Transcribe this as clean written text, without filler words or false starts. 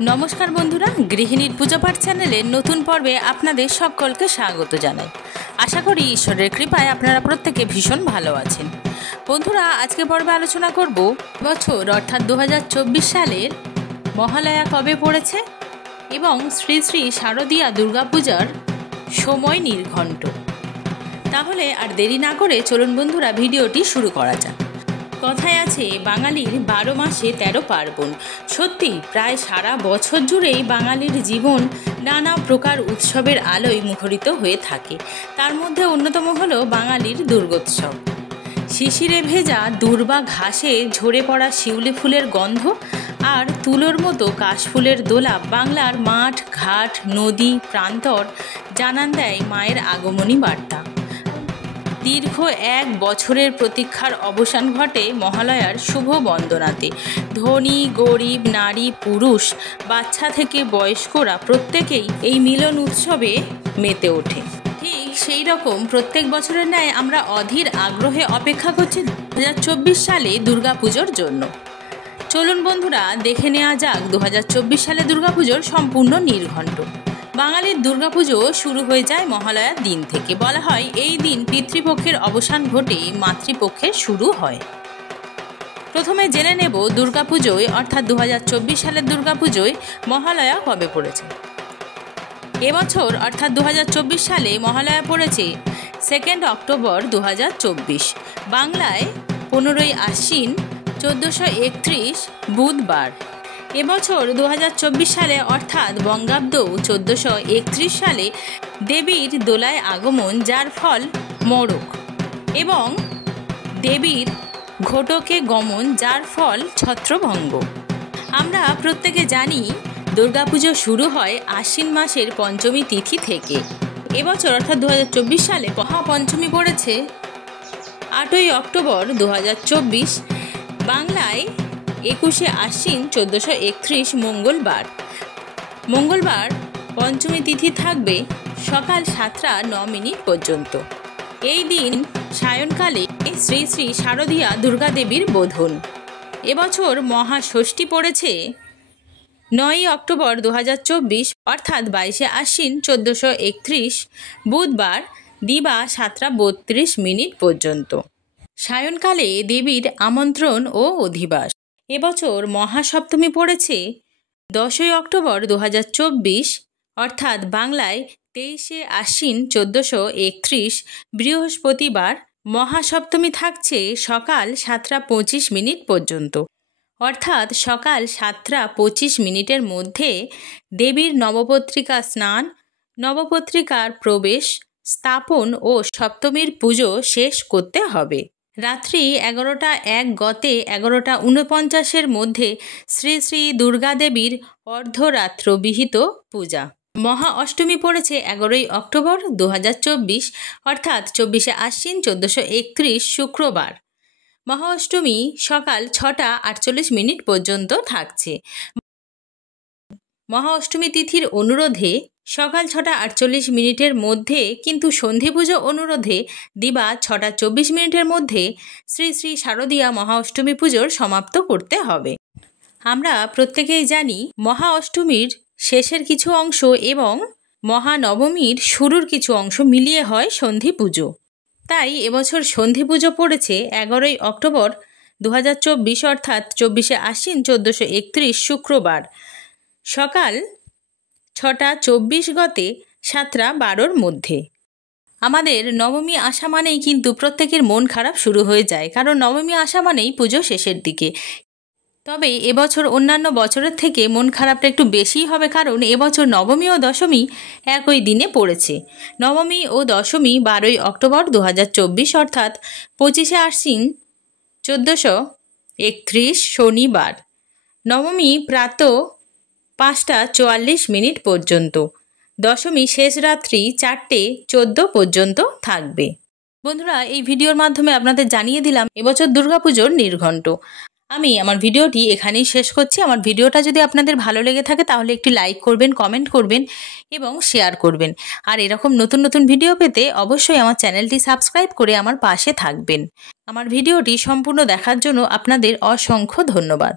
नमस्कार बंधुरा गृहिणीर पूजा पाठ चैनेले नतून पर्वे आपनादेर सकलके स्वागत जानाई। आशा करी ईश्वरेर कृपाय आपनारा प्रत्येके भीषण भालो आछेन। बंधुरा आजके पर्वे आलोचना करब बछर अर्थात 2024 सालेर महालया कबे पड़ेछे एबं श्री श्री शारदीया दुर्गा पूजार समय निर्घण्ट। ताहले आर देरी ना करे चलुन बंधुरा भिडियोटी शुरू करा जाक। कथाय आछे बांगालिर 12 मासे 13 पार्बण। सत्यि प्राय सारा बछर जुड़ेई बांगालिर जीवन नाना प्रकार उत्सवेर आलोय मुखरित हये थाके। तार मध्य अन्यतम हलो बांगालिर दुर्गोत्सव। शिशिरे भेजा दुर्बा घासे झरे पड़ा शिउली फुलेर गन्ध और तुलोर मतो काशफुलेर दोला बांगलार माठ घाट नदी प्रान्तर जानान देय मायेर आगमनी बार्ता। दीर्घ एक बछरेर प्रतीक्षार अवसान घटे महालयार शुभ बंदनाते। धनी गरीब नारी पुरुष बाच्चा थेके बयस्करा प्रत्येकेई एई मिलन उत्सवे मेते ओठे। ठीक सेई रकम प्रत्येक बछरेर न्याय आमरा अधीर आग्रहे अपेक्षा करछि 2024 साले दुर्गापुजोर जोन्नो। चलुन बंधुरा देखे नेওয়া যাক 2024 साले दुर्गापुजोर सम्पूर्ण निर्घण्ट। बांगालिर दुर्गापुजो शुरू हो जाए महालयार दिन थेके। बला हय एई दिन पितृपक्षेर अवसान घटे मातृपक्षेर शुरू हय। प्रथमे जेने नेब दुर्गापुजोय अर्थात 2024 सालेर दुर्गापुजोय महालया कबे पड़ेछे। এবছর अर्थात 2024 साले महालया पड़ेछे 2 अक्टोबर 2024 बांगलाय 15 आश्विन 1431 बुधवार। এবছর 2024 साले अर्थात बंगाब्द 1431 साले देवीर दोलाय आगमन जार फल मोड़क एवं देवीर घटके गमन जार फल छत्रभंग। आमरा प्रत्येके जानी दुर्गापुजो शुरू हय आश्विन मासेर पंचमी तिथि थेके। এবছর अर्थात 2024 साले महापंचमी पड़ेछे 8 अक्टोबर 2024 बांगलाय 21 आश्विन 1431 मंगलवार। मंगलवार पंचमी तिथि थाकबे सकाल 7टा 9 पर्यन्त। এই দিন সায়নকালে শ্রী শ্রী শারদীয়া দুর্গা দেবীর বোধন। এবছর মহাষষ্ঠী পড়েছে 9 অক্টোবর 2024 অর্থাৎ 22 আশ্বিন 1431 বুধবার দিবা 7টা 32 পর্যন্ত। সায়নকালে দেবীর আমন্ত্রণ ও অধিবাস। এবছর মহাসপ্তমী পড়েছে 10 অক্টোবর 2024 অর্থাৎ বাংলায় 23 আশ্বিন 1431 বৃহস্পতিবার। মহাসপ্তমী থাকছে সকাল 7টা 25 পর্যন্ত অর্থাৎ সকাল 7টা 25 মধ্যে দেবীর নবপত্রিকা স্নান নবপত্রিকার প্রবেশ স্থাপন ও সপ্তমীর পুজো শেষ করতে হবে। রাত্রি 11টা 1 গতে 11টা 49 মধ্যে শ্রী শ্রী দুর্গা দেবীর অর্ধরাত্র বিহিত পূজা। মহা অষ্টমী পড়েছে 11 অক্টোবর 2024 অর্থাৎ 24 আশ্বিন 1431 শুক্রবার। মহা অষ্টমী সকাল 6টা 48 পর্যন্ত থাকছে। মহা অষ্টমী তিথির অনুরোধে সকাল 6টা 48 মধ্যে কিন্তু সন্ধি পুজো অনুরোধে দিবা 6টা 24 মধ্যে শ্রী শ্রী শারদীয়া মহা অষ্টমী পুজোর সমাপ্ত করতে হবে। আমরা প্রত্যেকেই জানি মহা অষ্টমীর শেষের কিছু অংশ এবং মহানবমীর শুরুর কিছু অংশ মিলিয়ে হয় সন্ধি পুজো। তাই এবছর সন্ধি পুজো পড়েছে 11 অক্টোবর 2024 অর্থাৎ 24 আশ্বিন 1431 শুক্রবার সকাল 6টা 24 গতে 7টা 12 মধ্যে। আমাদের নবমী আসা মানেই কিন্তু প্রত্যেকের মন খারাপ শুরু হয়ে যায়, কারণ নবমী আসা মানেই পুজো শেষের দিকে। তবে এবছর অন্যান্য বছরের থেকে মন খারাপটা একটু বেশিই হবে, কারণ এবছর নবমী ও দশমী একই দিনে পড়েছে। নবমী ও দশমী 12 অক্টোবর 2024 অর্থাৎ 25 আশ্বিন 1431 শনিবার। নবমী প্রাত 5টা 44 পর্যন্ত। দশমী শেষ রাত্রি 4টে 14 পর্যন্ত থাকবে। বন্ধুরা এই ভিডিওর মাধ্যমে আপনাদের জানিয়ে দিলাম এবছর দুর্গাপুজোর নির্ঘণ্ট। আমি আমার ভিডিওটি এখানেই শেষ করছি। আমার ভিডিওটা যদি আপনাদের ভালো লেগে থাকে তাহলে একটি লাইক করবেন, কমেন্ট করবেন এবং শেয়ার করবেন। আর এরকম নতুন নতুন ভিডিও পেতে অবশ্যই আমার চ্যানেলটি সাবস্ক্রাইব করে আমার পাশে থাকবেন। আমার ভিডিওটি সম্পূর্ণ দেখার জন্য আপনাদের অসংখ্য ধন্যবাদ।